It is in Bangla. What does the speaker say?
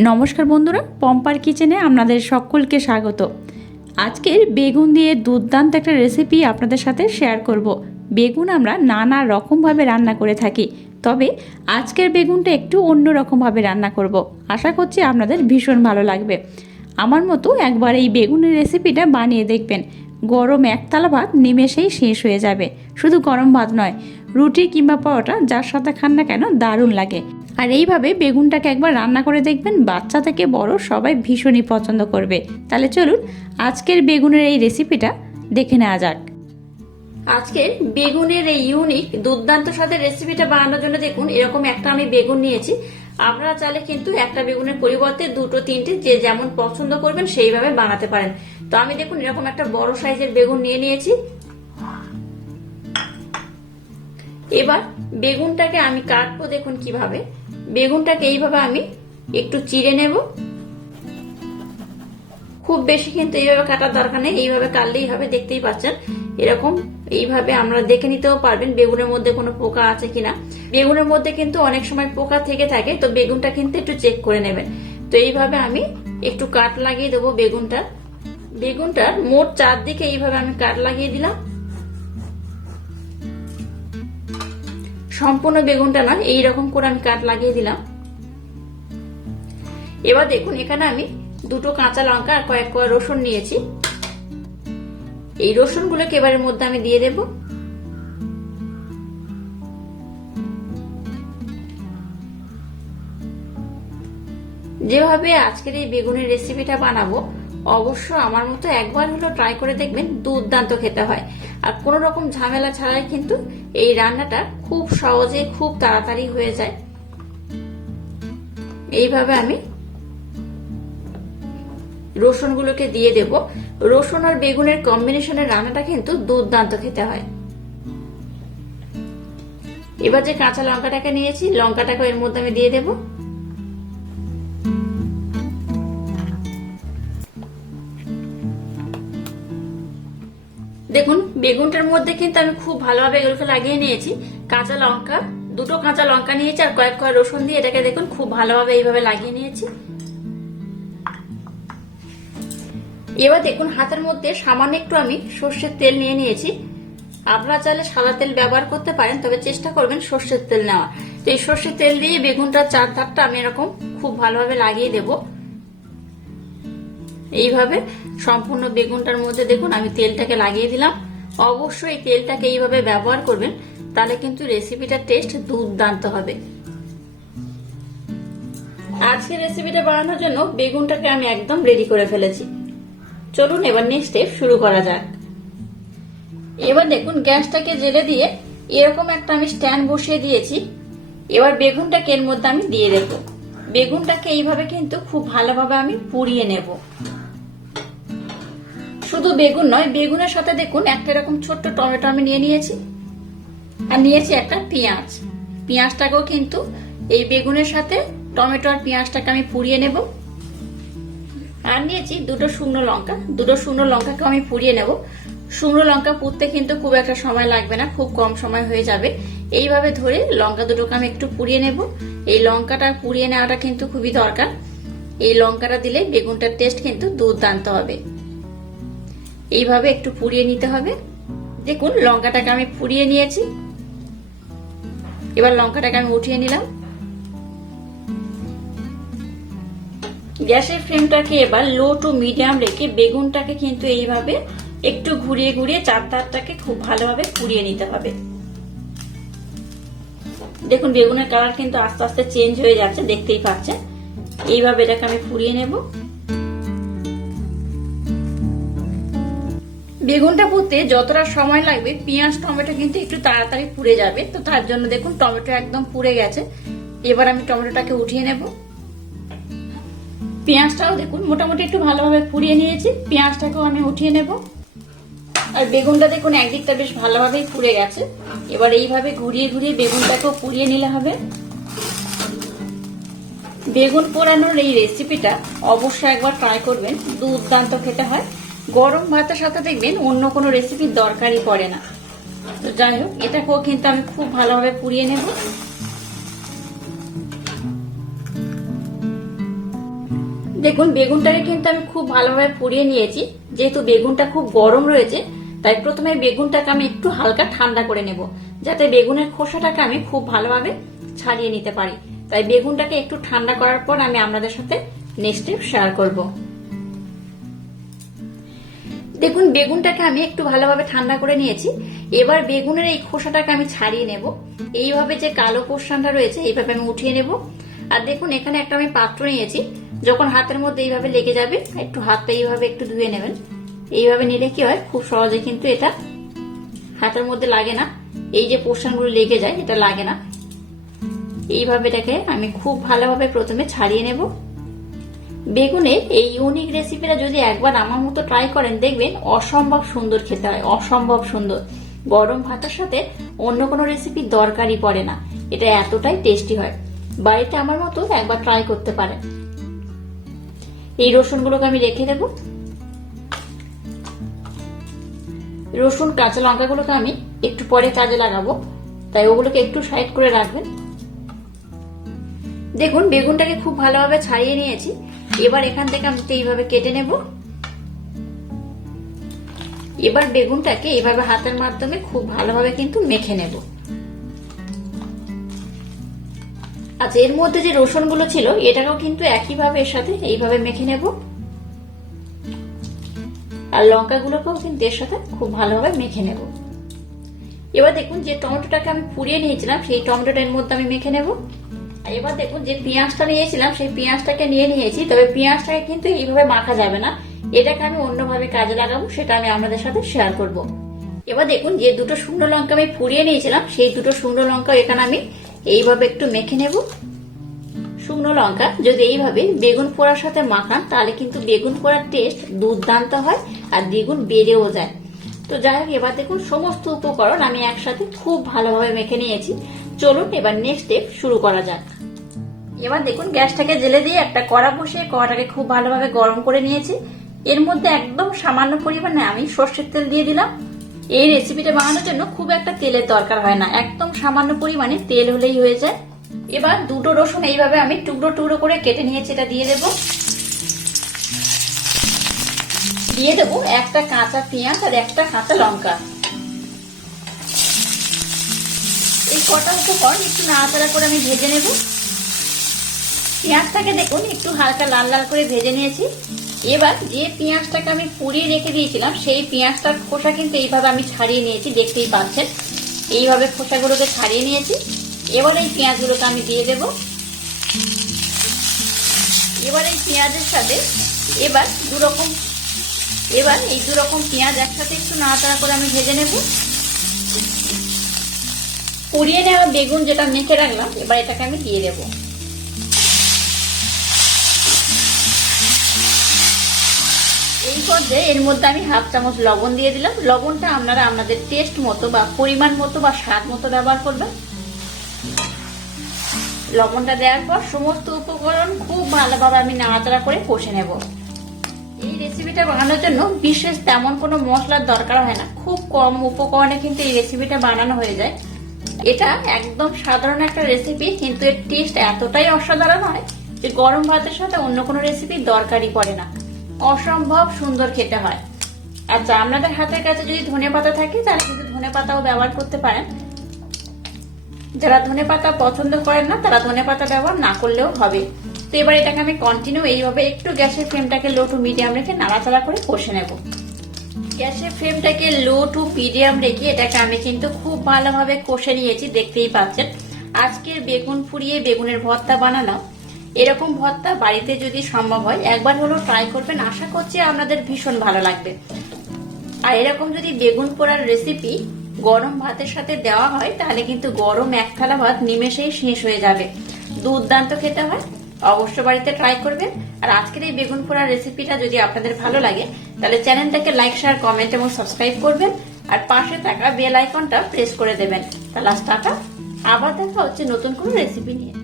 নমস্কার বন্ধুরা, পম্পার কিচেনে আপনাদের সকলকে স্বাগত। আজকের বেগুন দিয়ে দুর্দান্ত একটা রেসিপি আপনাদের সাথে শেয়ার করব। বেগুন আমরা নানা রকমভাবে রান্না করে থাকি, তবে আজকের বেগুনটা একটু অন্য রকমভাবে রান্না করব। আশা করছি আপনাদের ভীষণ ভালো লাগবে। আমার মতো একবার এই বেগুনের রেসিপিটা বানিয়ে দেখবেন। গরম একতলা ভাত নিমেষেই শেষ হয়ে যাবে। শুধু গরম ভাত নয়, রুটি কিংবা পরোটা যার সাথে খান না কেন দারুণ লাগে। আর এইভাবে বেগুনটাকে একবার রান্না করে দেখবেন, বাচ্চা থেকে বড় সবাই ভীষণই পছন্দ করবে। তাহলে চলুন আজকের বেগুনের এই রেসিপিটা দেখে নেওয়া যাক। আজকের বেগুনের এই ইউনিক দুর্দান্ত স্বাদের রেসিপিটা বানানোর জন্য দেখুন, এরকম একটা আমি বেগুন নিয়েছি। আপনারা চাইলে কিন্তু একটা বেগুনের পরিবর্তে দুটো, তিনটে, যে যেমন পছন্দ করবেন সেইভাবে বানাতে পারেন। তো আমি দেখুন, এরকম একটা বড় সাইজের বেগুন নিয়ে নিয়েছি। এবার বেগুনটাকে আমি কাটবো দেখুন কীভাবে। বেগুনটাকে এইভাবে আমি একটু চিড়ে নেব। খুব বেশি কিন্তু এইভাবে কাটার দরকার নেই, এইভাবে কাটলেই হবে, দেখতেই পাচ্ছেন। এরকম এইভাবে আমরা দেখে নিতেও পারবেন বেগুনের মধ্যে কোনো পোকা আছে কিনা। বেগুনের মধ্যে কিন্তু অনেক সময় পোকা থেকে থাকে, তো বেগুনটা কিন্তু একটু চেক করে নেবেন। তো এইভাবে আমি একটু কাট লাগিয়ে দেবো বেগুনটা। বেগুনটার মোট চারদিকে এইভাবে আমি কাট লাগিয়ে দিলাম। সম্পূর্ণ বেগুনটা না এইরকম করে আমি কাট লাগিয়ে দিলাম। এবার দেখুন, এখানে আমি দুটো কাঁচা লঙ্কা আর কয়েক কয়েক রসুন নিয়েছি। এই রসুনগুলোকে এবারের মধ্যে আমি দিয়ে দেব। যেভাবে আজকের এই বেগুনের রেসিপিটা বানাবো, অবশ্য আমার মতো একবার হলো ট্রাই করে দেখবেন, দুর্দান্ত খেতে হয়। আর কোনো রকম ঝামেলা ছাড়াই কিন্তু এই রান্নাটা খুব সহজে, খুব তাড়াতাড়ি হয়ে যায়। এইভাবে আমি রসুনগুলোকে দিয়ে দেব। রসুন আর বেগুনের কম্বিনেশনের রান্নাটা কিন্তু দুর্দান্ত খেতে হয়। এবার যে কাঁচা লঙ্কাটাকে নিয়েছি লঙ্কাটাকে এর মধ্যে আমি দিয়ে দেবো। বেগুনটার মধ্যে কিন্তু আমি খুব ভালোভাবে এগুলোকে লাগিয়ে নিয়েছি। কাঁচা লঙ্কা, দুটো কাঁচা লঙ্কা নিয়েছি আর কয়েক কয়েক রসুন দিয়ে এটাকে দেখুন খুব ভালোভাবে এইভাবে লাগিয়ে নিয়েছি। এবার দেখুন হাতের মধ্যে সামান্য একটু আমি সর্ষের তেল নিয়ে নিয়েছি। আপনারা চাইলে সাদা তেল ব্যবহার করতে পারেন, তবে চেষ্টা করবেন সর্ষের তেল নেওয়া তো এই সর্ষের তেল দিয়ে বেগুনটার চার ধারটা আমি এরকম খুব ভালোভাবে লাগিয়ে দেবো। এইভাবে সম্পূর্ণ বেগুনটার মধ্যে দেখুন আমি তেলটাকে লাগিয়ে দিলাম। অবশ্যই তেলটাকে এইভাবে ব্যবহার করবেন, তাহলে কিন্তু রেসিপিটার টেস্ট দুর্দান্ত হবে। আজকে রেসিপিটা বানানোর জন্য বেগুনটাকে আমি একদম রেডি করে ফেলেছি। চলুন এবার নেক্সট স্টেপ শুরু করা যাক। এবার দেখুন, গ্যাসটাকে জেলে দিয়ে এরকম একটা আমি স্ট্যান্ড বসিয়ে দিয়েছি। এবার বেগুনটাকে এর মধ্যে আমি দিয়ে দেবো। বেগুনটাকে এইভাবে কিন্তু খুব ভালোভাবে আমি পুড়িয়ে নেব। শুধু বেগুন নয়, বেগুনের সাথে দেখুন একটা এরকম ছোট্ট টমেটো আমি নিয়ে নিয়েছি। আর নিয়েছি একটা পেঁয়াজ। পেঁয়াজটাকেও কিন্তু এই বেগুনের সাথে টমেটো আর পেঁয়াজটাকে আমি পুড়িয়ে নেব। আর নিয়েছি দুটো শুকনো লঙ্কা। দুটো শুকনো লঙ্কাকে আমি পুড়িয়ে নেব। শুকনো লঙ্কা পুড়তে কিন্তু খুব একটা সময় লাগবে না, খুব কম সময় হয়ে যাবে। এইভাবে ধরে লঙ্কা দুটোকে আমি একটু পুড়িয়ে নেব। এই লঙ্কাটা পুড়িয়ে নেওয়াটা কিন্তু খুবই দরকার। এই লঙ্কাটা দিলে বেগুনটার টেস্ট কিন্তু দুর্দান্ত হবে। এইভাবে একটু পুড়িয়ে নিতে হবে। দেখুন, লঙ্কাটাকে আমি পুড়িয়ে নিয়েছি। এবার লঙ্কাটাকে আমি উঠিয়ে নিলাম। গ্যাসের ফ্লেমটাকে এবার লো টু মিডিয়াম রেখে বেগুনটাকে কিন্তু এইভাবে একটু ঘুরিয়ে ঘুরিয়ে চার ধারটাকে খুব ভালোভাবে পুড়িয়ে নিতে হবে। দেখুন, বেগুনের কালার কিন্তু আস্তে আস্তে চেঞ্জ হয়ে যাচ্ছে, দেখতেই পাচ্ছেন। এইভাবে এটাকে আমি পুড়িয়ে নেব। বেগুনটা পুঁতে যতটা সময় লাগবে, পেঁয়াজ, টমেটো কিন্তু একটু তাড়াতাড়ি পুড়ে যাবে। তো তার জন্য দেখুন, টমেটো একদম পুড়ে গেছে। এবার আমি টমেটোটাকে উঠিয়ে নেব। পেঁয়াজটাও দেখুন, মোটামুটি একটু ভালোভাবে পুড়িয়ে নিয়েছি। পেঁয়াজটাকেও আমি উঠিয়ে নেব। আর বেগুনটা দেখুন, একদিকটা বেশ ভালোভাবেই পুড়ে গেছে। এবার এইভাবে ঘুরিয়ে ঘুরিয়ে বেগুনটাকেও পুড়িয়ে নিলে হবে। বেগুন পোড়ানোর এই রেসিপিটা অবশ্যই একবার ট্রাই করবেন। দুর্দান্ত খেতে হয়। গরম ভাতের সাথে দেখবেন অন্য কোনো রেসিপির দরকারই পড়ে না। তো যাই হোক, এটাকেও কিন্তু আমি খুব ভালোভাবে পুড়িয়ে নেব। দেখুন, বেগুনটাকে কিন্তু আমি খুব ভালোভাবে পুড়িয়ে নিয়েছি। যেহেতু বেগুনটা খুব গরম রয়েছে, তাই প্রথমে বেগুনটাকে আমি একটু হালকা ঠান্ডা করে নেব, যাতে বেগুনের খোসাটাকে আমি খুব ভালোভাবে ছাড়িয়ে নিতে পারি। তাই বেগুনটাকে একটু ঠান্ডা করার পর আমি আপনাদের সাথে নেক্সট স্টেপ শেয়ার করব। দেখুন, বেগুনটাকে আমি একটু ভালোভাবে ঠান্ডা করে নিয়েছি। এবার বেগুনের এই খোসাটাকে আমি ছাড়িয়ে নেব। এইভাবে যে কালো পোর্শনটা রয়েছে, এইভাবে আমি উঠিয়ে নেব। আর দেখুন, এখানে একটা আমি পাত্র নিয়েছি। যখন হাতের মধ্যে এইভাবে লেগে যাবে, একটু হাতটা এইভাবে একটু ধুয়ে নেবেন। এইভাবে নিলে কি হয়, খুব সহজে কিন্তু এটা হাতের মধ্যে লাগে না। এই যে পোর্শনগুলো লেগে যায়, এটা লাগে না। এইভাবে এটাকে আমি খুব ভালোভাবে প্রথমে ছাড়িয়ে নেব। বেগুনের এই ইউনিক রেসিপিটা যদি একবার আমার মতো ট্রাই করেন, দেখবেন অসম্ভব সুন্দর খেতে হয়, অসম্ভব সুন্দর। গরম ভাতের সাথে অন্য কোনো রেসিপির দরকারই পড়ে না, এটা এতটাই টেস্টি হয়। বাড়িতে আমার মতো একবার ট্রাই করতে পারেন। এই রসুনগুলোকে আমি রেখে দেব। রসুন, কাঁচা লঙ্কাগুলোকে আমি একটু পরে কাজে লাগাবো, তাই ওগুলোকে একটু সাইড করে রাখবেন। দেখুন, বেগুনটাকে খুব ভালোভাবে ছাড়িয়ে নিয়েছি। এবার এখান থেকে আমি এইভাবে কেটে নেব। এবার বেগুনটাকে এইভাবে হাতের মাধ্যমে খুব ভালোভাবে কিন্তু মেখে নেব। আচ্ছা এর মধ্যে যে রসুনগুলো ছিল, এটাকেও কিন্তু একইভাবে এর সাথে এইভাবে মেখে নেব। আর লঙ্কাগুলোকেও কিন্তু এর সাথে খুব ভালোভাবে মেখে নেব। এবার দেখুন, যে টমেটোটাকে আমি পুড়িয়ে নিয়েছিলাম, সেই টমেটোটা এর মধ্যে আমি মেখে নেব। এবার দেখুন যে পেঁয়াজটা নিয়েছিলাম, সেই পেঁয়াজটাকে নিয়ে নিয়েছি। তবে পেঁয়াজটাকে কিন্তু এইভাবে মাখা যাবে না। এটাকে আমি অন্যভাবে কাজে লাগাবো, সেটা আমি আপনাদের সাথে শেয়ার করব। এবার দেখুন যে দুটো শুকনো লঙ্কা আমি পুড়িয়ে নিয়েছিলাম, সেই দুটো শুকনো লঙ্কা এখানে আমি এইভাবে একটু মেখে নেব। শুকনো লঙ্কা যদি এইভাবে বেগুন পোড়ার সাথে মাখান, তাহলে কিন্তু বেগুন পোড়ার টেস্ট দুর্দান্ত হয় আর দ্বিগুণ বেড়েও যায়। তো যাই হোক, এবার দেখুন সমস্ত উপকরণ আমি একসাথে খুব ভালোভাবে মেখে নিয়েছি। চলুন এবার নেক্সট স্টেপ শুরু করা যাক। এবার দেখুন, গ্যাসটাকে জেলে দিয়ে একটা কড়া বসিয়ে কড়াটাকে খুব ভালোভাবে গরম করে নিয়েছি। এর মধ্যে একদম সামান্য পরিমাণে আমি সর্ষের তেল দিয়ে দিলাম। এই রেসিপিটা বানানোর জন্য খুব একটা তেলের দরকার হয় না। একদম সামান্য পরিমাণে তেল হলেই হয়ে যায়। এবার দুটো রসুন এইভাবে আমি টুকরো টুকরো করে কেটে নিয়েছি, এটা দিয়ে দেব। দিয়ে দেবো একটা কাঁচা পেঁয়াজ আর একটা কাঁচা লঙ্কা। এই কটা উপকরণ একটু নাড়াচাড়া করে আমি ভেজে নেব। পেঁয়াজটাকে দেখুন একটু হালকা লাল লাল করে ভেজে নিয়েছি। এবার যে পেঁয়াজটাকে আমি পুড়িয়ে রেখে দিয়েছিলাম, সেই পেঁয়াজটার খোসা কিন্তু এইভাবে আমি ছাড়িয়ে নিয়েছি, দেখতেই পাচ্ছেন। এইভাবে খোসাগুলোকে ছাড়িয়ে নিয়েছি। এবার এই পেঁয়াজগুলোকে আমি দিয়ে দেব। এবার এই পেঁয়াজের সাথে এবার দু রকম এবার এই দু রকম পেঁয়াজ একসাথে একটু নাড়াচাড়া করে আমি ভেজে নেব। পুড়িয়ে নেওয়া বেগুন যেটা মেখে রাখলাম, এবার এটাকে আমি দিয়ে দেবো। পর্যায়ে এর মধ্যে আমি হাফ চামচ লবণ দিয়ে দিলাম। লবণটা আপনারা আপনাদের টেস্ট মতো বা পরিমাণ মতো বা স্বাদ মতো ব্যবহার করবেন। লবণটা দেওয়ার পর সমস্ত উপকরণ খুব ভালোভাবে আমি নাড়াচাড়া করে কষে নেব। এই রেসিপিটা বানানোর জন্য বিশেষ তেমন কোনো মশলার দরকার হয় না। খুব কম উপকরণে কিন্তু এই রেসিপিটা বানানো হয়ে যায়। এটা একদম সাধারণ একটা রেসিপি কিন্তু এর টেস্ট এতটাই অসাধারণ হয় যে গরম ভাতের সাথে অন্য কোনো রেসিপির দরকারই পড়ে না। অসম্ভব সুন্দর খেতে হয়। আচ্ছা আপনাদের হাতের কাছে যদি ধনে পাতা থাকে, তাহলে কিন্তু ধনে পাতাও ব্যবহার করতে পারেন। যারা ধনে পাতা পছন্দ করেন না, তারা ধনে পাতা ব্যবহার না করলেও হবে। তো এবার এটাকে আমি কন্টিনিউ এইভাবে একটু গ্যাসের ফ্লেমটাকে লো টু মিডিয়াম রেখে নাড়াচাড়া করে কষে নেব। গ্যাসের ফ্লেমটাকে লো টু মিডিয়াম রেখে এটাকে আমি কিন্তু খুব ভালোভাবে কষে নিয়েছি, দেখতেই পাচ্ছেন। আজকের বেগুন ফুরিয়ে বেগুনের ভর্তা বানালাম এরকম ভর্তা বাড়িতে যদি সম্ভব হয়, একবার হলো ট্রাই করবেন। আশা করছি আপনাদের ভীষণ ভালো লাগবে। আর এরকম যদি বেগুন পোড়ার রেসিপি গরম ভাতের সাথে দেওয়া হয়, তাহলে কিন্তু গরম এক থালা ভাত নিমেষেই শেষ হয়ে যাবে। দুর্দান্ত খেতে হয়, অবশ্য বাড়িতে ট্রাই করবেন। আর আজকের এই বেগুন পোড়ার রেসিপিটা যদি আপনাদের ভালো লাগে, তাহলে চ্যানেলটাকে লাইক শেয়ার কমেন্ট এবং সাবস্ক্রাইব করবেন। আর পাশে থাকা বেল আইকনটা প্রেস করে দেবেন। তাহলে আবার দেখা হচ্ছে নতুন কোনো রেসিপি নিয়ে।